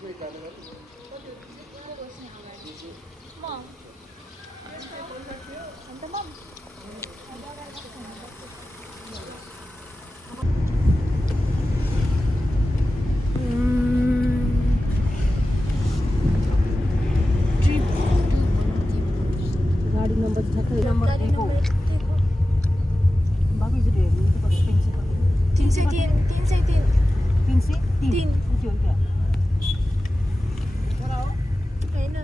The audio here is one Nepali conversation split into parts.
गाडी नम्बर ठ्याक्कै नम्बर दिएको बाबुजी हेर्नु त कति 303 303 303 हो क्या हैन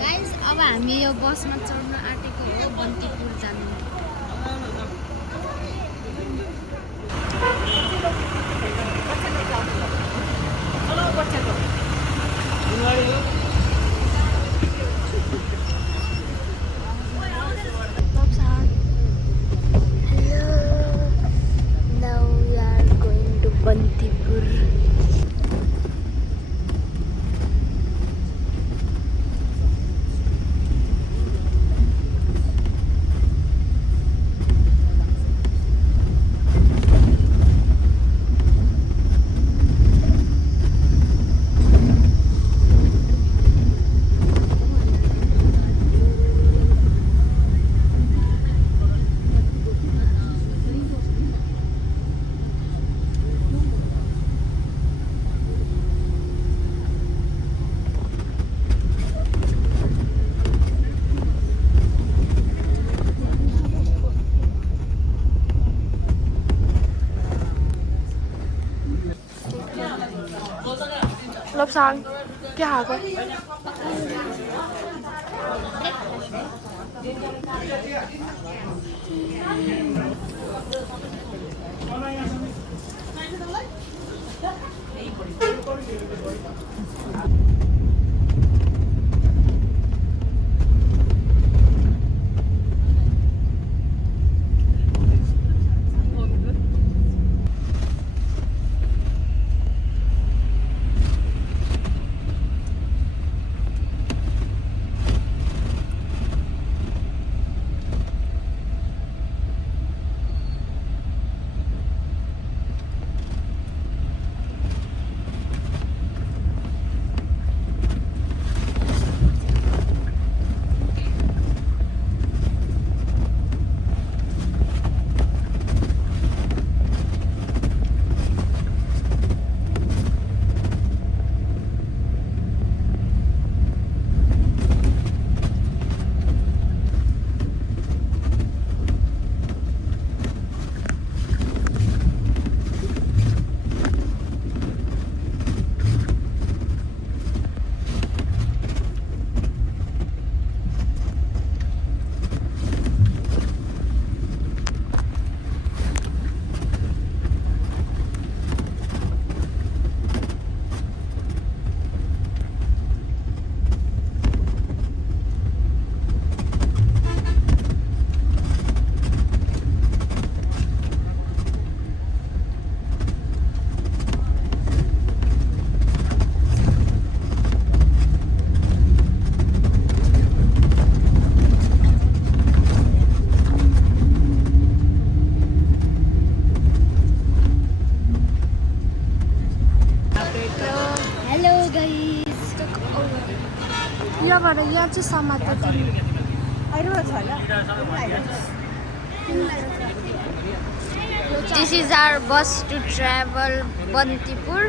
गाइस अब हामी यो बसमा चढ्न आँटेको हो बन्तीपुर जानु Now we are going to Bantipur. Lobsang, क्या हाको यहाँबाट यहाँ चाहिँ समात्दा This is our bus to travel Bantipur.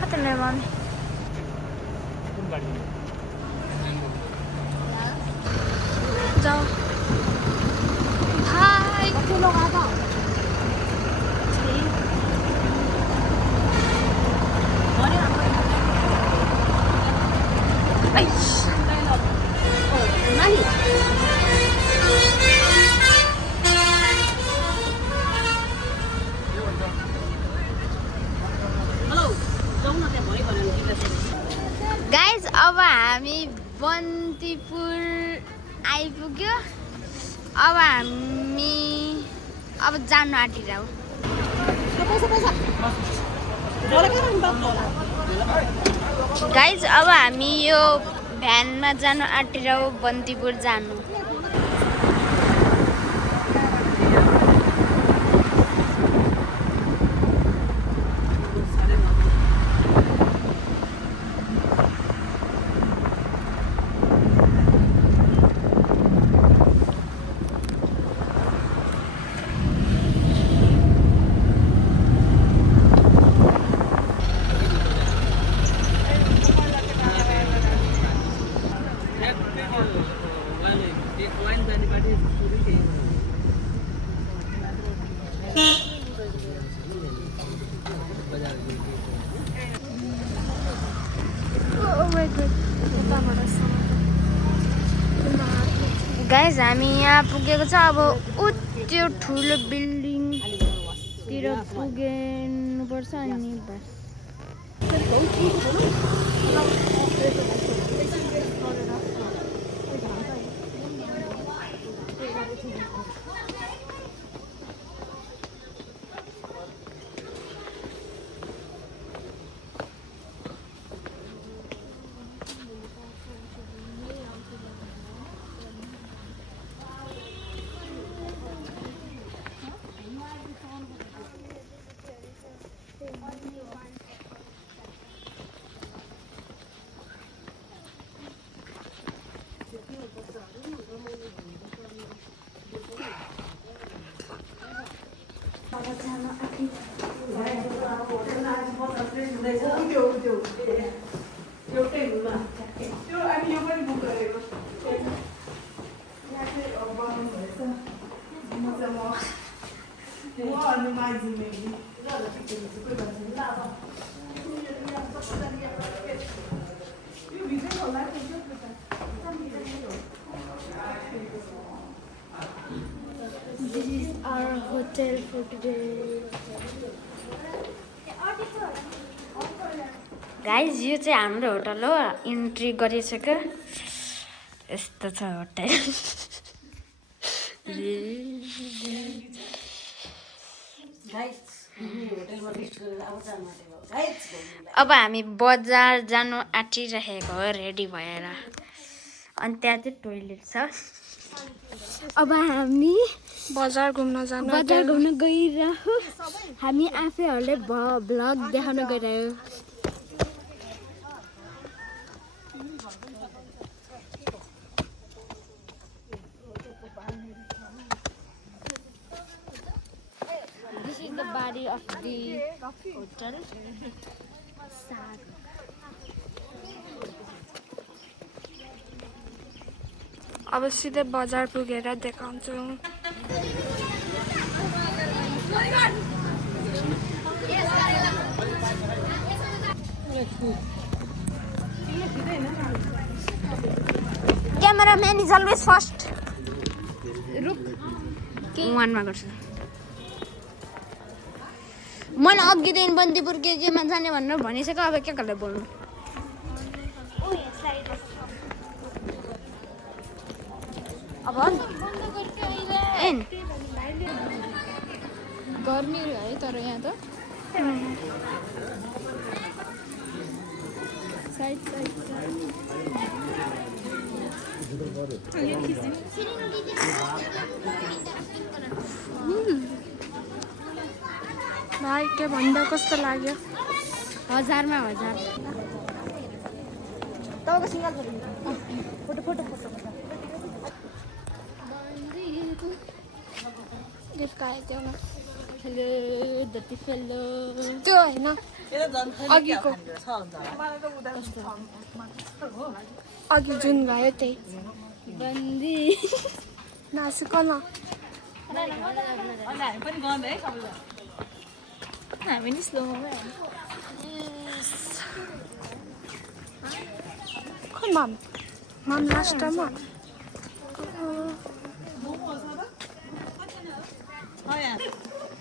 Katenerman. जाओ हाय लोग आता गाइज अब हामी बन्तीपुर आइपुग्यो। अब हामी जानु आँटिरहौ। गाइज अब हामी यो भ्यानमा जानु आँटिरहौ बन्तीपुर जानु। गाइज हामी यहाँ पुगेको छ। अब त्यो ठुलो बिल्डिङतिर पुग्नुपर्छ अनि बस। This is our hotel for today. Guys यो चाहिँ हाम्रो होटल हो। इन्ट्री गरिसक्यो। यस्तो छ होटल। अब हामी बजार जानु आँटिरहेको हो रेडी भएर। अनि त्यहाँ चाहिँ टोइलेट छ। अब हामी बजार घुम्न गइरहौ। हामी आफैहरूले भ्लग देखाउन गइरह्यो। This is the body of the hotel. अब सिधै बजार पुगेर देखाउँछु। Cameraman is always first. वानमा गर्छु। मलाई अघिदेखि बन्तीपुर केमा जाने भनेर भनिसक्यो। अब के कसले बोल्नु। अब गर्मी है तर यहाँ त भाइ के भन्दा कस्तो लाग्यो? 1000 मा 1000। तपाईँको सिंगल फोटो गिफ्ट आयो त्यो न। Hello दत्ती fellow. त्यो हैन अघिको अघि जुन भयो त्यही बन्दी नाचेको न। हामी नि slow Come on. Mom, last time on.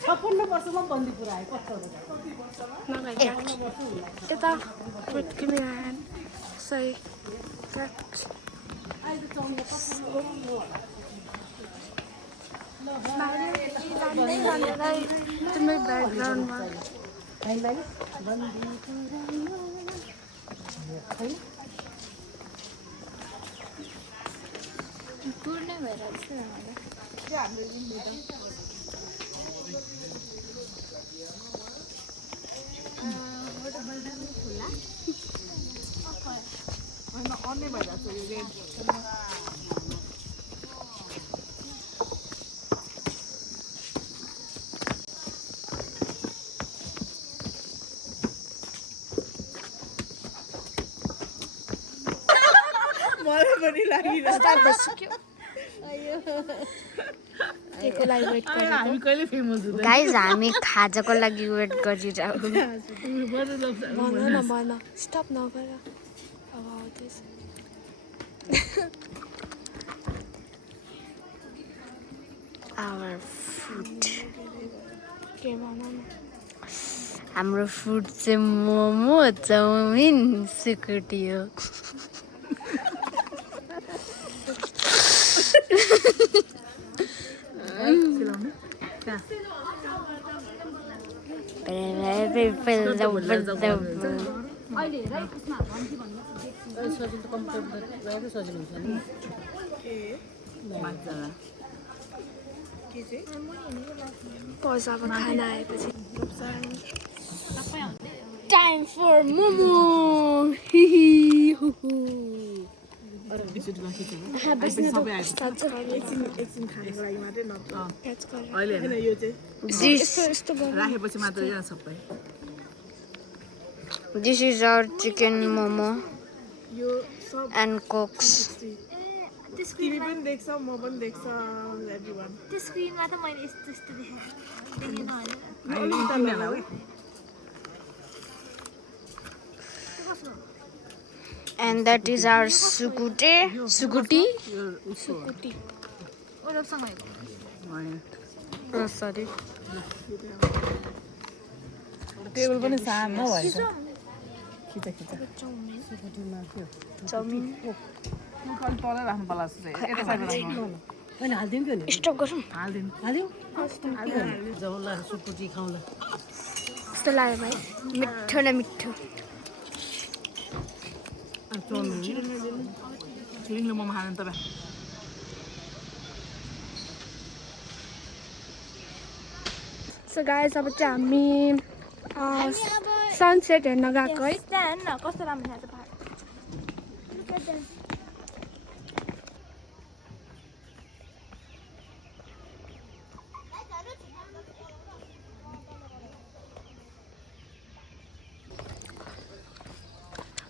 56 वर्षमा बन्दीपुर आयो कस्तो यता wait give me a hand say that तिम्रो ब्याकग्राउन्डमा टुर नै भइरहेको छ मलाई पनि लागिरहेको केको लागि वेट गरेको हामी कहिले फेमस हुँदैन गाइज हामी खाजाको लागि वेट गरिरहेको भन स्टप नगर अब आउँदैछ आवर फुड के भन न हाम्रो फुड चाहिँ मोमो चाउमिन सुकुटी हो सजिलो त कम्प्युटर गएको सजिलो हुन्छ नि पज अब खाना आएपछि टाइम फर मोमो राखेपछि मात्रै सबै This is our chicken momo यो सब and cokes. तिमी पनि देख्छ म पनि देख्छ एभ्रीवन त्यो स्क्रिनमा त मैले यस्तो यस्तो देखेन होइन And that is our sukuti. Sukuti? ओरसँग Oh, sorry. Table पनि सानो भएछ खिचा खिचा Chowmin. खाली तलै राख्नु पर्ला जस्तो छ यता साइड राख्नु हैन हाल्दिम के नि Stop गरौँ हाल्दिम जौला सुकुटी खाउला कस्तो लाग्यो भाइ मिठो न मिठो लिङले मोमो खानु त सो गाइस अब चाहिँ हामी सनसेट हेर्न गएको है कस्तो राम्रो छ पहाड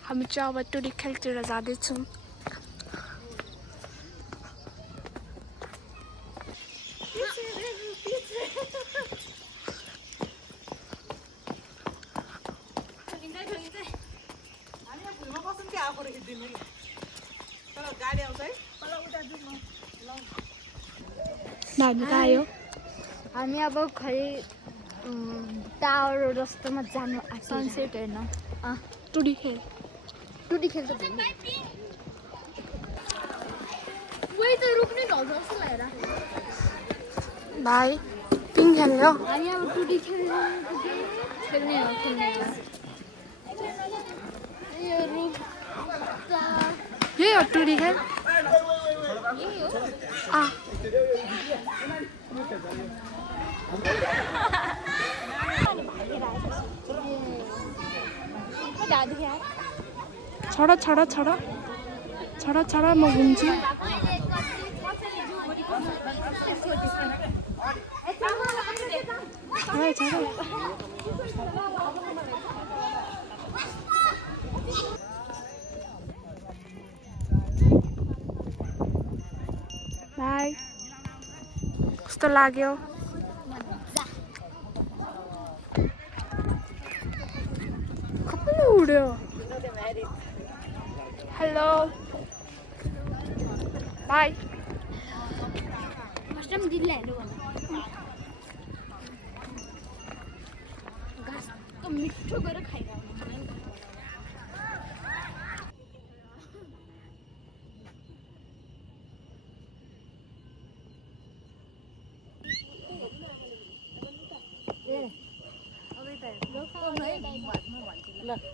हामी चाहिँ अब टुरी खेलतिर जाँदैछौँ नानी आयो हामी अब खै टावर जस्तोमा जानु सनसेट हेर्न टुरी खेल टुडी खेल्छ वही त रुक्ने ढल्छ जस्तो लागेर भाइ पिङ खेल्यो हामी अब टुडी खेल्ने हो यो रुख यही हो टुरी खेल छोड छोड छोड छोड छोड म घुम्छु छोड छोड बाई कस्तो लाग्यो कपाल उड्यो हेलो बाई फर्स्ट टाइम दिदीलाई हेर्नु भन्नु कस्तो मिठो गरेर खाइरहेको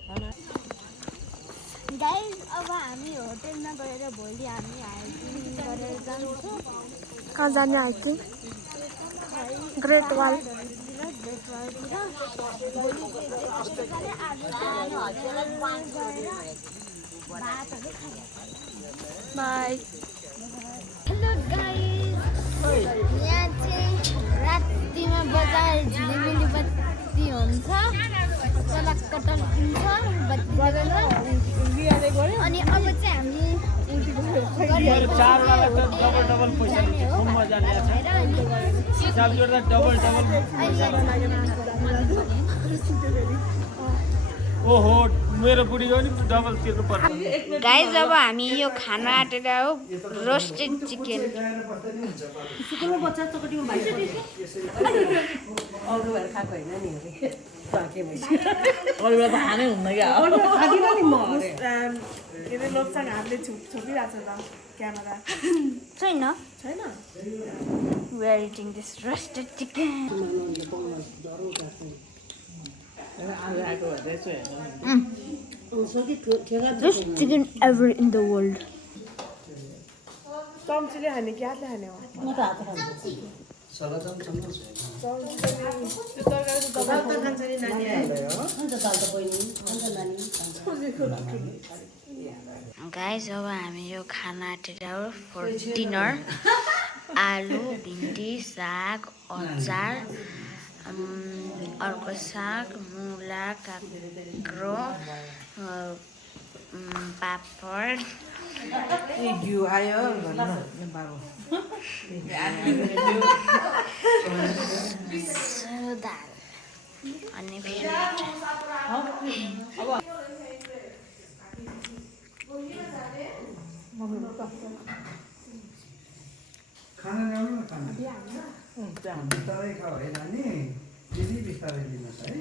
मलाई गाइस अब हामी होटलमा गएर भोलि हामी हाइकिङ गरेर जान्छौँ कहाँ जाने hiking great wall bye hello guys यहाँ चाहिँ रातिमा बजार झिलिमिली बत्ती हुन्छ टलक्क टल्किन्छ बत्ती अनि अब चाहिँ हामी ओहो मेरो बुढीको नि डबल तिर्नु पर्छ गाइस अब हामी यो खाना आँटेर हो रोस्टेड चिकन छैन we are eating this roasted chicken best chicken ever in the world चम्चीले खाने कि हातले खाने हो गाइस अब हामी यो खाना आँटेर हो फर डिनर आलु भिन्डी साग अचार अर्को साग मुला काँक्रो पापड घिउ आयो दाल अनि खाना ल्याउनु न खाना बिस्तारै खाऊ है नानी दिदी बिस्तारै दिनुहोस् है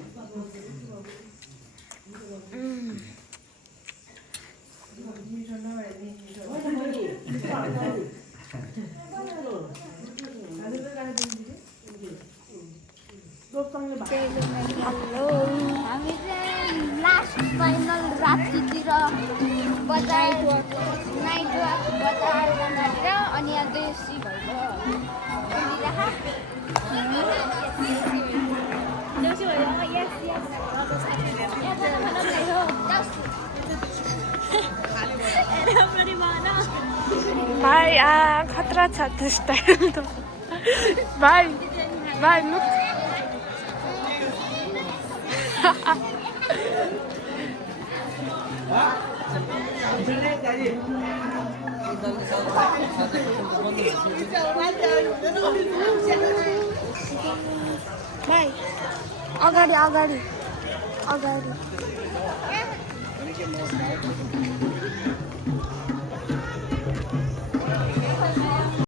हेलो हामी चाहिँ लास्ट फाइनल रातितिर बजार नाइट वाक बजार जाँदाखेरि अनि यहाँ देसी भएको भाइ खतरा छ त्यो स्टाइल त भाइ भाइ लुक भाइ अगाडि अगाडि अगाडि